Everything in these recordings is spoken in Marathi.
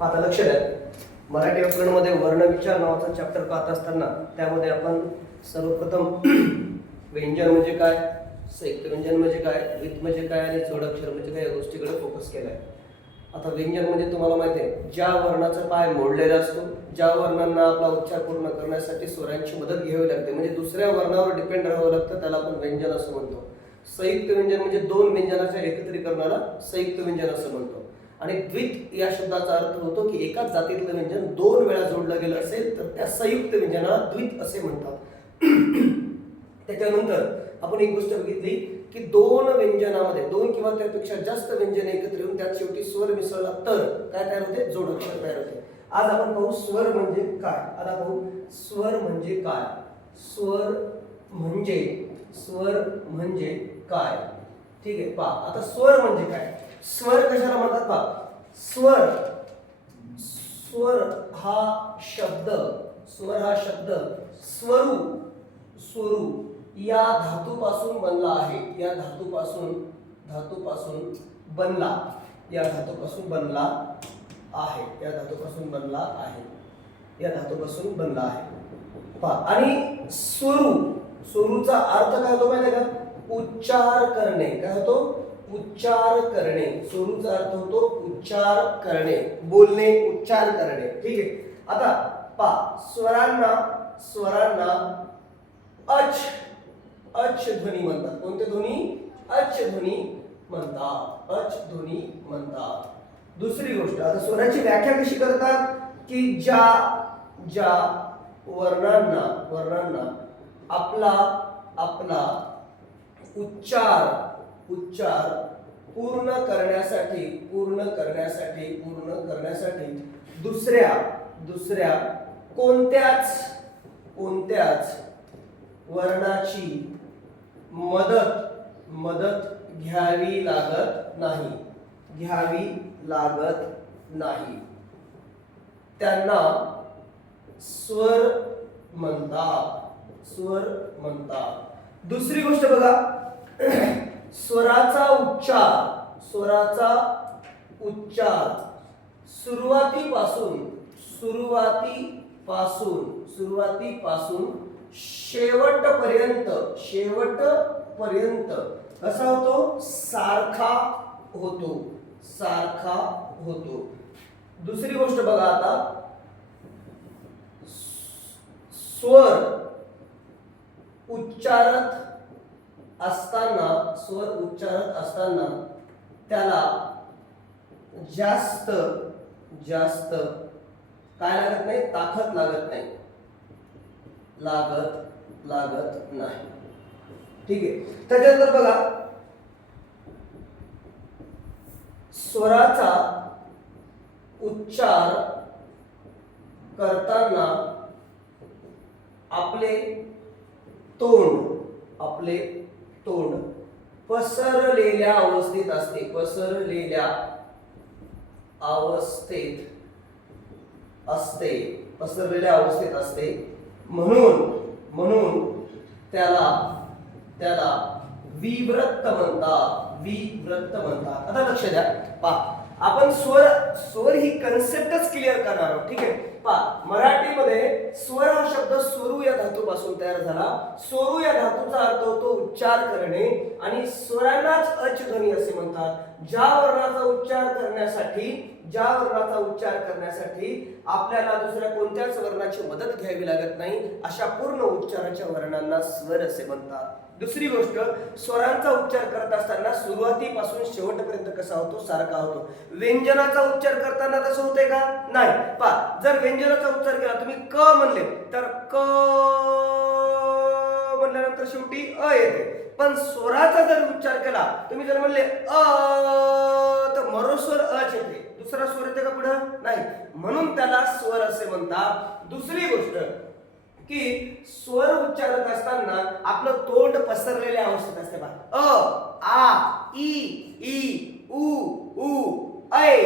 आता लक्ष द्या. मराठी व्याकरणमध्ये वर्णविचार नावाचा चॅप्टर पाहत असताना त्यामध्ये आपण सर्वप्रथम व्यंजन म्हणजे काय संयुक्त व्यंजन म्हणजे काय वित म्हणजे काय आणि जोडाक्षर म्हणजे काय या गोष्टीकडे फोकस केलाय. आता व्यंजन म्हणजे तुम्हाला माहिती आहे ज्या वर्णाचा पाय मोडलेला असतो ज्या वर्णांना आपला उच्चार पूर्ण करण्यासाठी स्वरांची मदत घ्यावी लागते. म्हणजे दुसऱ्या वर्णावर डिपेंड राहावं लागतं त्याला आपण व्यंजन असं म्हणतो. संयुक्त व्यंजन म्हणजे दोन व्यंजनाच्या एकत्रीकरणाला संयुक्त व्यंजन असं म्हणतो. आणि द्वित या शब्दाचा अर्थ होतो की एकाच जातीतलं व्यंजन दोन वेळा जोडलं गेलं असेल तर त्या संयुक्त व्यंजनाला द्वित असे म्हणतात. त्याच्यानंतर आपण एक गोष्ट बघितली की दोन व्यंजनामध्ये दोन किंवा त्यापेक्षा जास्त व्यंजन एकत्र येऊन त्यात शेवटी स्वर मिसळला तर काय तयार होते? जोडाक्षर तयार होते. आज आपण पाहू स्वर म्हणजे काय? आता पाहू स्वर म्हणजे काय? स्वर म्हणजे स्वर म्हणजे काय? ठीक आहे पा आता स्वर म्हणजे काय? स्वर कशाला म्हणतात बा स्वर. स्वर हा शब्द. स्वर हा शब्द. स्वरू. स्वरू. या धातूपासून बनला आहे. या धातूपासून धातूपासून बनला. या धातूपासून बनला आहे. या धातूपासून बनला आहे. या धातूपासून बनला आहे. पहा. आणि स्वरू. स्वरूचा अर्थ काय होतो माहिती का? उच्चार करणे. काय होतो? उच्चार करणे. सोनूचा अर्थ होतो उच्चार करणे. बोलणे उच्चार करणे. ठीक आहे? आता पा स्वरांना स्वरांना अच अच ध्वनी म्हणतात. कोणते ध्वनी? अच ध्वनी म्हणतात. अच ध्वनी म्हणतात. दुसरी गोष्ट आता स्वराची व्याख्या कशी करतात? की ज्या ज्या वर्णांना वर्णांना आपला आपला उच्चार उच्चार पूर्ण करण्यासाठी पूर्ण करण्यासाठी पूर्ण करण्यासाठी दुसऱ्या दुसऱ्या कोणत्याच कोणत्याच वर्णाची मदत मदत घ्यावी लागत नाही. घ्यावी लागत नाही. त्यांना स्वर म्हणतात. स्वर म्हणतात. दुसरी गोष्ट बघा. स्वराचा उच्चार स्वराचा उच्चार. सुरुवातीपासून सुरुवातीपासून सुरुवातीपासून शेवटपर्यंत शेवटपर्यंत कसा होतो? सारखा होतो सारखा होतो. दुसरी गोष्ट बघा आता. स्वर उच्चारत असताना स्वर उच्चारत असताना त्याला जास्त जास्त काय लागत नाही? ताकद लागत नाही. लागत लागत नाही. ठीक आहे. त्याच्यानंतर बघा. स्वराचा उच्चार करताना आपले तोंड आपले तोंड पसरलेल्या अवस्थेत असते. पसरलेल्या अवस्थेत असते. पसरलेल्या अवस्थेत असते. म्हणून म्हणून त्याला त्याला विव्रत म्हणतात. विव्रत म्हणतात. आता लक्ष द्या. पा आपण स्वर स्वर ही कन्सेप्टच क्लिअर करणार आहोत. ठीक आहे? पा. मराठीमध्ये स्वर हा शब्द स्वरू या धातूपासून तयार झाला. स्वरू या धातूचा अर्थ होतो उच्चार करणे आणि स्वरांनाच अच ध्वनी असे म्हणतात. ज्या वर्णाचा उच्चार करण्यासाठी ज्या वर्णाचा उच्चार करण्यासाठी आपल्याला दुसऱ्या कोणत्याच वर्णाची मदत घ्यावी लागत नाही अशा पूर्ण उच्चाराच्या वर्णांना स्वर असे म्हणतात. दुसरी गोष्ट स्वरांचा उच्चार करत असताना सुरुवातीपासून शेवटपर्यंत कसा होतो? सारखा होतो. व्यंजनाचा उच्चार करताना तसं होतंय का? नाही. पा जर व्यंजनाचा उच्चार केला तुम्ही क म्हणले तर क म्हणल्यानंतर शेवटी अ येते. पण स्वराचा जर उच्चार केला तुम्ही जर म्हणले अ तर मरोस्वर अच येते. दुसरा स्वर येते का पुढं? नाही. म्हणून त्याला स्वर असे म्हणतात. दुसरी गोष्ट की स्वर उच्चारत असताना आपलं तोंड पसरलेले अवस्थेत असते बा. अ आ ई ई उ उ ऐ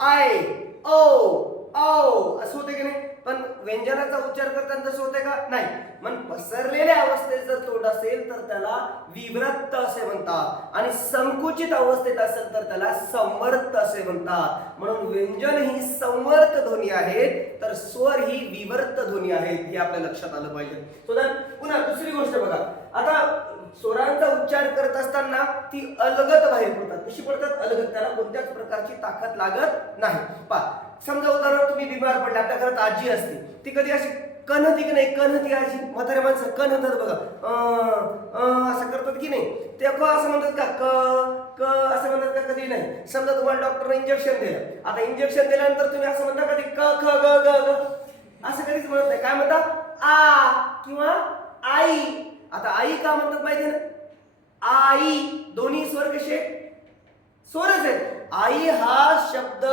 आय ओ औ असं होते की नाही? पण व्यंजनाचा उच्चार करताना तसं होते का? नाही. अवस्थेत असेल तर त्याला विव्रत असे म्हणतात. आणि संकुचित अवस्थेत असेल तर त्याला संवर्त असे म्हणतात. म्हणून व्यंजन ही संवर्त ध्वनी आहेत तर स्वर ही विवर्त ध्वनी आहेत हे आपल्या लक्षात आलं पाहिजे. सो पुन्हा दुसरी गोष्ट बघा. आता स्वरांचा उच्चार करत असताना ती अलगत बाहेर पडतात. कशी पडतात? अलगत त्याला कोणत्याच प्रकारची ताकद लागत नाही. पा समजा उदाहरण तुम्ही बिमार पडले आपल्या घरात आजी असते. ती कधी अशी कणती की नाही? कणती अशी म्हातारे माणसं कणतात बघा. अं, अं, असं करतात की नाही? ते क असं म्हणतात का? क क असं म्हणतात का कधी नाही? समजा तुम्हाला डॉक्टरने इंजेक्शन दिलं. आता इंजेक्शन दिल्यानंतर तुम्ही असं म्हणता कधी क ख ग ग ग? असं कधीच म्हणत नाही. काय म्हणता? आ किंवा आई. आता आई का म्हणतात माहिती ना? आई दोन्ही स्वर कसे स्वरच आहेत. आई हा शब्द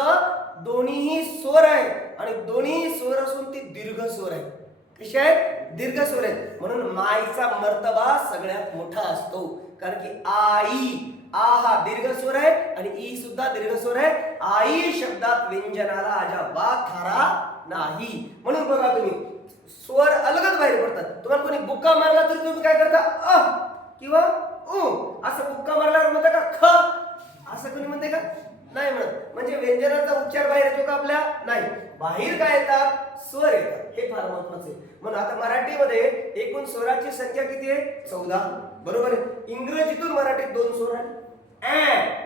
दोन्हीही स्वर आहे आणि दोन्ही स्वर असून ती दीर्घ स्वर आहे विषय दीर्घ स्वर आहेत. म्हणून माईचा मर्तबा सगळ्यात मोठा असतो. कारण की आई आ हा दीर्घ स्वर आहे आणि ई सुद्धा दीर्घ स्वर आहे. आई शब्दात व्यंजनाला अजाबात थारा नाही. म्हणून बघा तुम्ही स्वर अलगच बाहेर पडतात. तुम्हाला कोणी बुक्का मारला तरी तुम्ही काय करता? अ किंवा उ. असं बुक्का मारल्यावर म्हणता का ख? असं कोणी म्हणते का? नाही म्हणत. म्हणजे व्यंजनाचा उच्चार बाहेर येतो का आपल्या? नाही. बाहेर काय येतात? स्वर येतात. हे फार महत्त्वाचे म्हणून आता मराठीमध्ये एकूण स्वराची संख्या किती आहे? चौदा. बरोबर आहे? इंग्रजीतून मराठीत दोन स्वर आहे ऍ,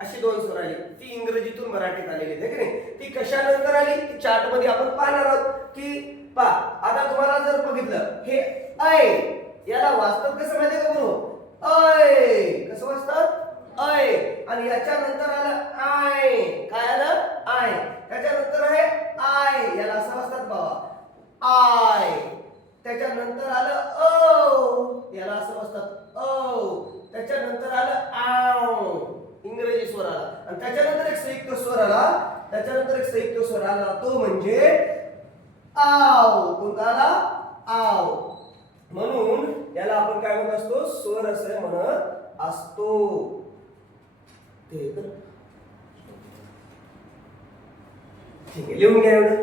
अशी दोन स्वर आली. ती इंग्रजीतून मराठीत आलेली आहे की नाही? ती कशानंतर आली? ती चार्टमध्ये आपण पाहणार आहोत की पा आता तुम्हाला जर बघितलं हे ऐ याला वाचतात कसं माहिती का बरोबर ऐ कसं वाचतात? आणि याच्या नंतर आलं आय. काय आलं? आय. त्याच्यानंतर आहे आय. याला असं वाचतात बाबा. आय. त्याच्यानंतर आलं ओ. याला असं वाचतात ओ. त्याच्यानंतर आलं आव. इंग्रजी स्वर आला. आणि त्याच्यानंतर एक संयुक्त स्वर आला. त्याच्यानंतर एक संयुक्त स्वर आला. तो म्हणजे आव. कोणता आला? आव. म्हणून याला आपण काय म्हणत असतो? स्वर असं म्हणत असतो. ते तर. ठीक आहे लिहून घ्या एवढं